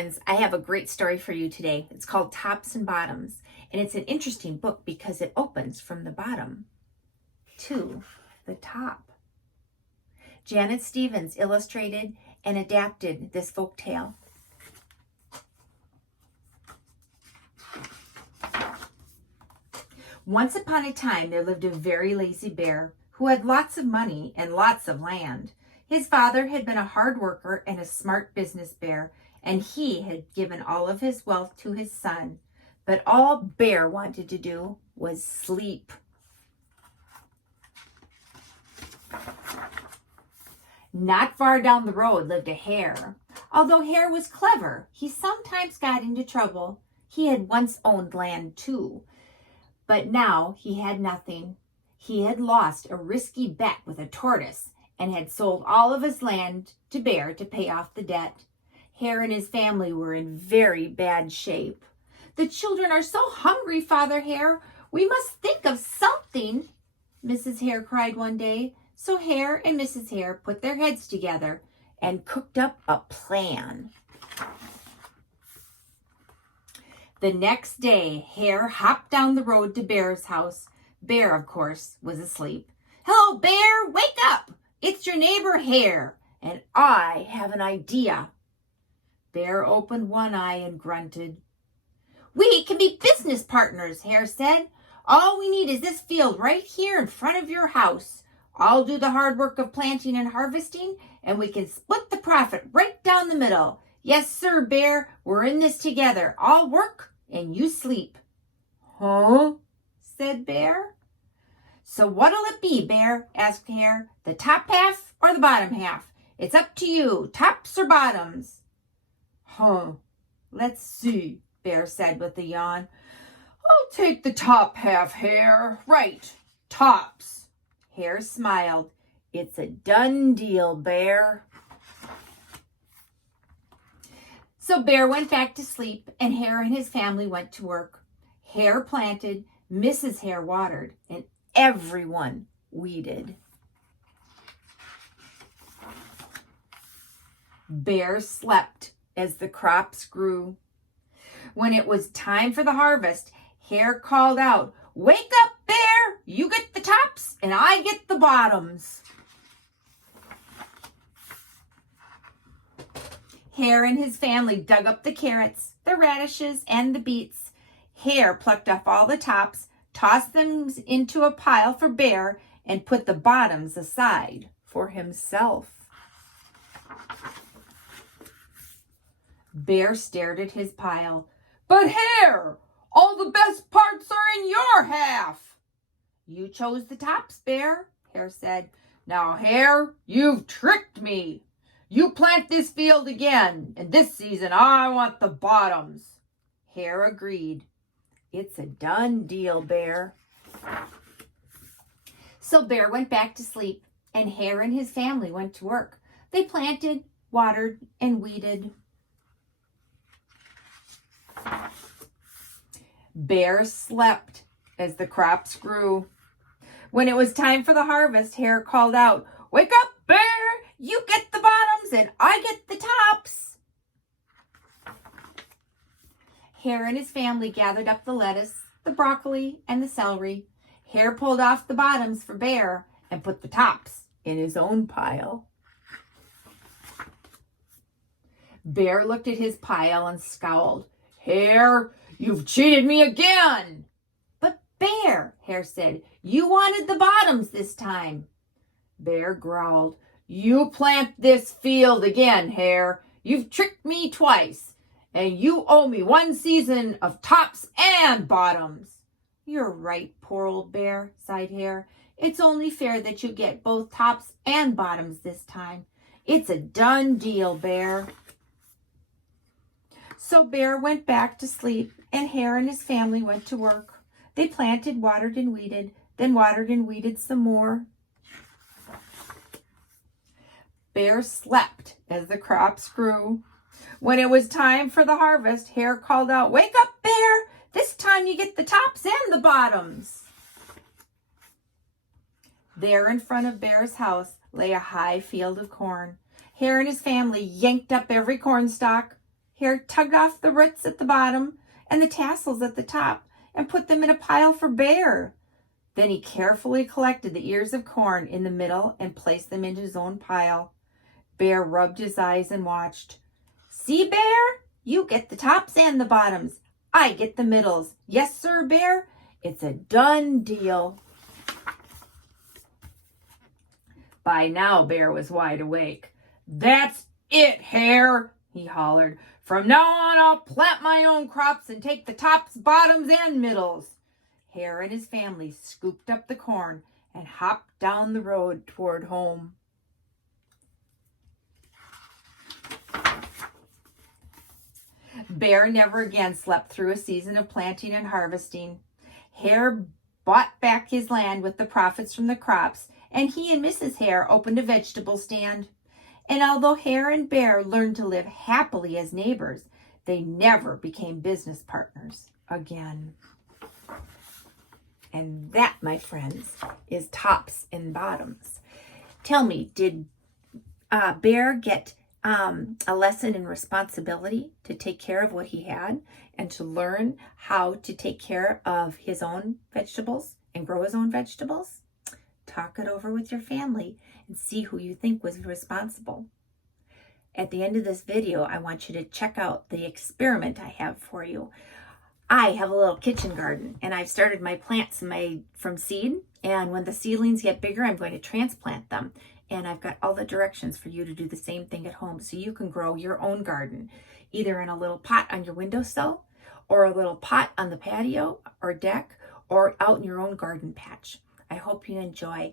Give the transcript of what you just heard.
friends, I have a great story for you today. It's called Tops and Bottoms, and it's an interesting book because it opens from the bottom to the top. Janet Stevens illustrated and adapted this folk tale. Once upon a time, there lived a very lazy bear who had lots of money and lots of land. His father had been a hard worker and a smart business bear, and he had given all of his wealth to his son. But all Bear wanted to do was sleep. Not far down the road lived a hare. Although Hare was clever, he sometimes got into trouble. He had once owned land too, but now he had nothing. He had lost a risky bet with a tortoise and had sold all of his land to Bear to pay off the debt. Hare and his family were in very bad shape. "The children are so hungry, Father Hare. We must think of something," Mrs. Hare cried one day. So Hare and Mrs. Hare put their heads together and cooked up a plan. The next day, Hare hopped down the road to Bear's house. Bear, of course, was asleep. "Hello, Bear, wake up! It's your neighbor Hare, and I have an idea." Bear opened one eye and grunted. "We can be business partners," Hare said. "All we need is this field right here in front of your house. I'll do the hard work of planting and harvesting, and we can split the profit right down the middle. Yes, sir, Bear, we're in this together. I'll work and you sleep." "Huh?" said Bear. "So what'll it be, Bear?" asked Hare. "The top half or the bottom half? It's up to you, tops or bottoms." "Huh, let's see," Bear said with a yawn. "I'll take the top half, Hare. Right, tops." Hare smiled. "It's a done deal, Bear." So Bear went back to sleep, and Hare and his family went to work. Hare planted, Mrs. Hare watered, and everyone weeded. Bear slept as the crops grew. When it was time for the harvest, Hare called out, "Wake up, Bear! You get the tops and I get the bottoms." Hare and his family dug up the carrots, the radishes, and the beets. Hare plucked off all the tops, tossed them into a pile for Bear, and put the bottoms aside for himself. Bear stared at his pile. "But Hare, all the best parts are in your half." "You chose the tops, Bear," Hare said. "Now, Hare, you've tricked me. You plant this field again, and this season I want the bottoms." Hare agreed. "It's a done deal, Bear." So Bear went back to sleep, and Hare and his family went to work. They planted, watered, and weeded. Bear slept as the crops grew. When it was time for the harvest, Hare called out, "Wake up, Bear! You get the bottoms and I get the tops." Hare and his family gathered up the lettuce, the broccoli, and the celery. Hare pulled off the bottoms for Bear and put the tops in his own pile. Bear looked at his pile and scowled. "Hare, you've cheated me again." "But Bear," Hare said, "you wanted the bottoms this time." Bear growled, "You plant this field again, Hare. You've tricked me twice, and you owe me one season of tops and bottoms." "You're right, poor old Bear," sighed Hare. "It's only fair that you get both tops and bottoms this time. It's a done deal, Bear." So Bear went back to sleep, and Hare and his family went to work. They planted, watered, and weeded, then watered and weeded some more. Bear slept as the crops grew. When it was time for the harvest, Hare called out, "Wake up, Bear! This time you get the tops and the bottoms." There in front of Bear's house lay a high field of corn. Hare and his family yanked up every corn stalk. Hare tugged off the roots at the bottom and the tassels at the top and put them in a pile for Bear. Then he carefully collected the ears of corn in the middle and placed them in his own pile. Bear rubbed his eyes and watched. See, Bear? You get the tops and the bottoms. I get the middles. Yes, sir, Bear. It's a done deal. By now, Bear was wide awake. That's it, Hare, he hollered. From now on, I'll plant my own crops and take the tops, bottoms, and middles. Hare and his family scooped up the corn and hopped down the road toward home. Bear never again slept through a season of planting and harvesting. Hare bought back his land with the profits from the crops, and he and Mrs. Hare opened a vegetable stand. And although Hare and Bear learned to live happily as neighbors, they never became business partners again. And that, my friends, is tops and bottoms. Tell me, did Bear get a lesson in responsibility to take care of what he had and to learn how to take care of his own vegetables and grow his own vegetables? Talk it over with your family and see who you think was responsible. At the end of this video, I want you to check out the experiment I have for you. I have a little kitchen garden, and I've started my plants from seed, and when the seedlings get bigger, I'm going to transplant them. And I've got all the directions for you to do the same thing at home so you can grow your own garden, either in a little pot on your windowsill, or a little pot on the patio or deck, or out in your own garden patch. I hope you enjoy.